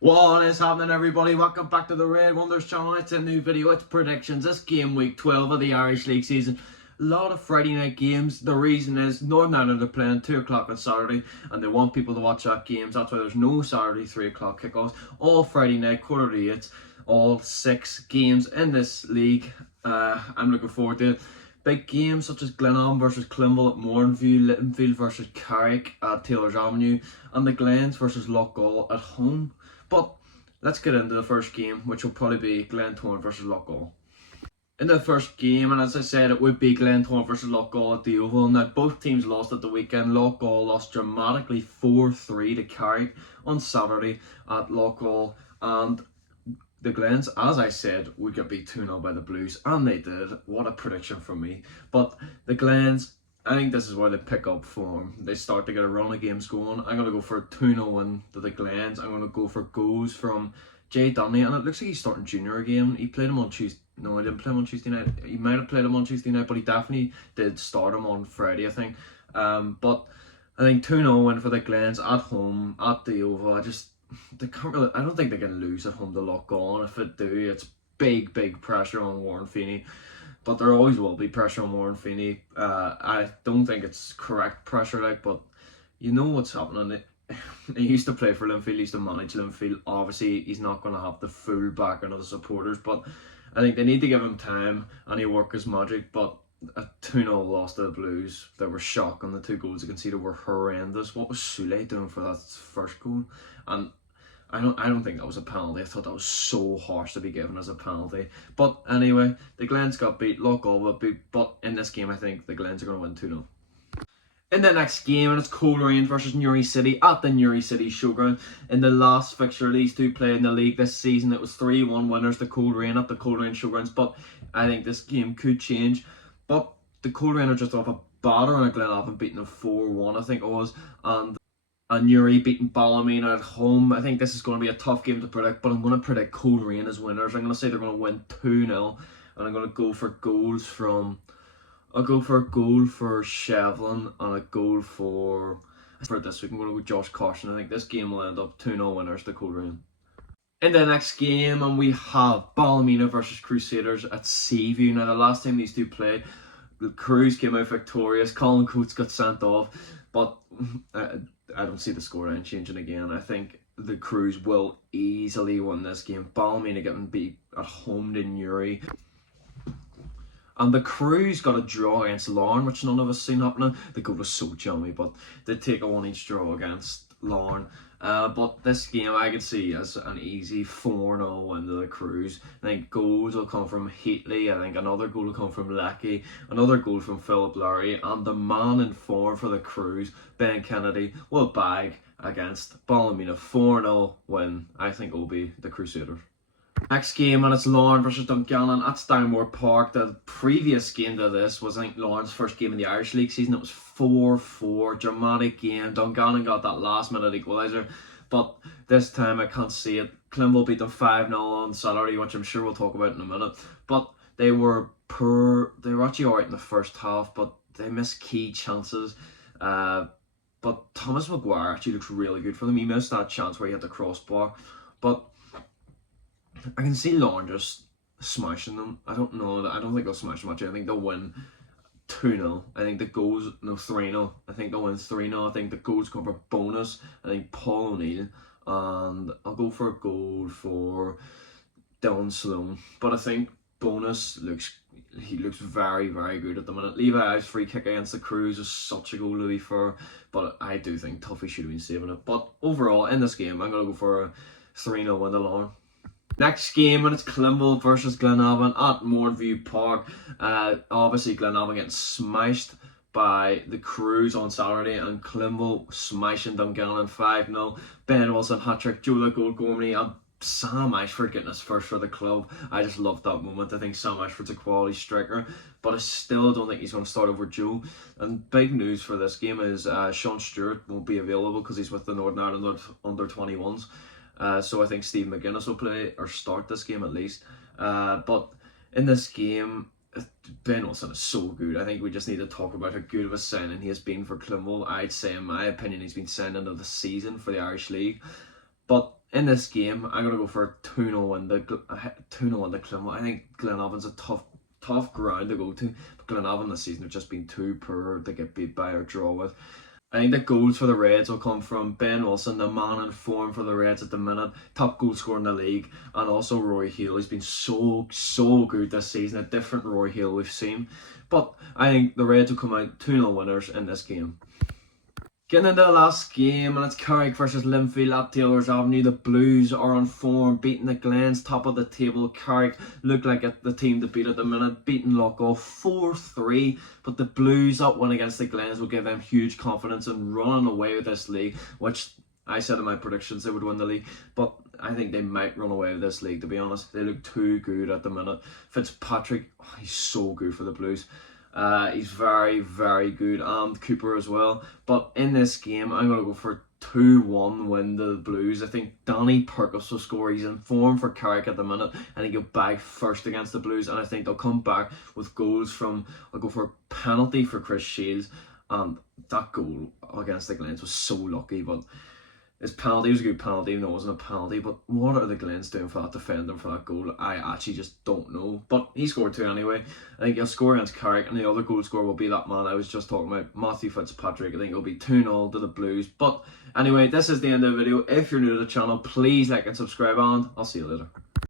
What is happening, everybody? Welcome back to the Red Wonders channel. It's a new video. It's predictions. It's game week 12 of the Irish League season. A lot of Friday night games. The reason is Northern Ireland are playing 2 o'clock on Saturday and they want people to watch that games. That's why there's no Saturday 3 o'clock kickoffs. All Friday night, quarter to 8. All 6 games in this league. I'm looking forward to it. Big games such as Glenavon versus Clinville at Mourneview, Littonfield versus Carrick at Taylor's Avenue, and the Glens versus Loughgall at home. But let's get into the first game, which will probably be Glentoran versus Loughgall. In the first game, and as I said, it would be Glentoran versus Loughgall at the Oval. Now, both teams lost at the weekend. Loughgall lost dramatically 4-3 to Carrick on Saturday at Loughgall, and the Glens, as I said, would get beat 2-0 by the Blues, and they did. What a prediction from me. But the Glens, I think this is where they pick up form. They start to get a run of games going. I'm going to go for a 2-0 win to the Glens. I'm going to go for goals from Jay Donnelly, and it looks like he's starting junior again. He played him on Tuesday. No, he didn't play him on Tuesday night. He might have played him on Tuesday night, but he definitely did start him on Friday, I think. But I think 2-0 win for the Glens at home, at the Oval. They can't really, I don't think they can lose at home to Loughgall. If it do, it's big pressure on Warren Feeney. But there always will be pressure on Warren Feeney. I don't think it's correct pressure, but you know what's happening. He used to play for Linfield, he used to manage Linfield. Obviously, he's not going to have the full backing of the supporters, but I think they need to give him time and he'll work his magic. But a 2-0 loss to the Blues, they were shocking. The 2 goals they conceded were horrendous. What was Soulé doing for that first goal? And I don't think that was a penalty. I thought that was so harsh to be given as a penalty. But anyway, the Glens got beat, Loughgall got beat, but in this game I think the Glens are going to win 2-0. In the next game, and it's Coleraine versus Newry City at the Newry City Showground. In the last fixture these two played in the league this season, it was 3-1 winners to Coleraine at the Coleraine Showgrounds, but I think this game could change. But the Coleraine are just off a batter and Glenavon beating them 4-1, I think it was, and Newry beating Ballymena at home. I think this is going to be a tough game to predict, but I'm going to predict Coleraine as winners. I'm going to say they're going to win 2-0, and I'm going to go for goals from... I'll go for a goal for Shevlin and a goal for this week. I'm going to go Josh Caution. I think this game will end up 2-0 winners to Coleraine. In the next game, and we have Ballymena versus Crusaders at Seaview. Now, the last time these two played, the Cruise came out victorious. Colin Coates got sent off, but I don't see the scoreline changing again. I think the Cruise will easily win this game. Ballymena getting beat at home to Newry. And the Cruise got a draw against Larne, which none of us seen happening. The goal was so chummy, but they take a 1-each draw against Larne. But this game I could see as an easy 4-0 win to the Cruise. I think goals will come from Heatley. I think another goal will come from Lecky. Another goal from Philip Larry. And the man in form for the Cruise, Ben Kennedy, will bag against Ballymena. 4-0 win. I think it will be the Crusaders. Next game, and it's Larne versus Dungannon at Stanmore Park. The previous game to this was, I think, Larne's first game in the Irish League season. It was 4-4, dramatic game. Dungannon got that last minute equaliser, but this time I can't see it. Clinville beat them 5-0 on Saturday, which I'm sure we'll talk about in a minute. But they were poor. They were actually alright in the first half, but they missed key chances. But Thomas Maguire actually looks really good for them. He missed that chance where he had the crossbar, but I can see Larne just smashing them. I don't know. I don't think they'll smash them much. I think they'll win 2-0. I think the goals, no, 3-0. I think they'll win 3-0. I think the goals come for bonus. I think Paul O'Neill. And I'll go for a goal for Dylan Sloan. But I think bonus looks very good at the minute. Levi's free kick against the Cruise is such a goal to be fair. But I do think Tuffy should have been saving it. But overall, in this game, I'm going to go for a 3-0 win to Larne. Next game, and it's Clinville versus Glenavon at Mourneview Park. Obviously, Glenavon getting smashed by the Cruise on Saturday, and Clinville smashing Dungannon 5-0. Ben Wilson hat-trick, Joe Goldgormley, and Sam Ashford getting his first for the club. I just love that moment. I think Sam Ashford's a quality striker, but I still don't think he's going to start over Joe. And big news for this game is Sean Stewart won't be available because he's with the Northern Ireland under-21s. So I think Steve McGuinness will play or start this game at least. But in this game, Ben Wilson is so good. I think we just need to talk about how good of a signing he has been for Clinville. I'd say, in my opinion, he's been signed into the season for the Irish League. But in this game, I'm going to go for a 2-0 win to Clonmel. I think Glenavon's a tough ground to go to, but Glenavon this season have just been too poor to get beat by or draw with. I think the goals for the Reds will come from Ben Wilson, the man in form for the Reds at the minute, top goal scorer in the league, and also Roy Hale. He's been so good this season, a different Roy Hale we've seen. But I think the Reds will come out 2-0 winners in this game. Getting into the last game, and it's Carrick versus Linfield at Taylor's Avenue. The Blues are on form, beating the Glens, top of the table. Carrick look like the team to beat at the minute, beating Loughgall 4-3. But the Blues, that win against the Glens, will give them huge confidence in running away with this league, which I said in my predictions they would win the league. But I think they might run away with this league, to be honest. They look too good at the minute. Fitzpatrick, he's so good for the Blues. He's very good, and Cooper as well. But in this game, I'm going to go for a 2-1 win to the Blues. I think Danny Perkins will score. He's in form for Carrick at the minute, and he'll get back first against the Blues, and I think they'll come back with goals from, I'll go for a penalty for Chris Shields, and that goal against the Glens was so lucky, but his penalty was a good penalty, even though it wasn't a penalty. But what are the Glens doing for that defending for that goal? I actually just don't know. But he scored 2 anyway. I think he'll score against Carrick, and the other goal scorer will be that man I was just talking about, Matthew Fitzpatrick. I think it'll be 2-0 to the Blues. But anyway, this is the end of the video. If you're new to the channel, please like and subscribe, and I'll see you later.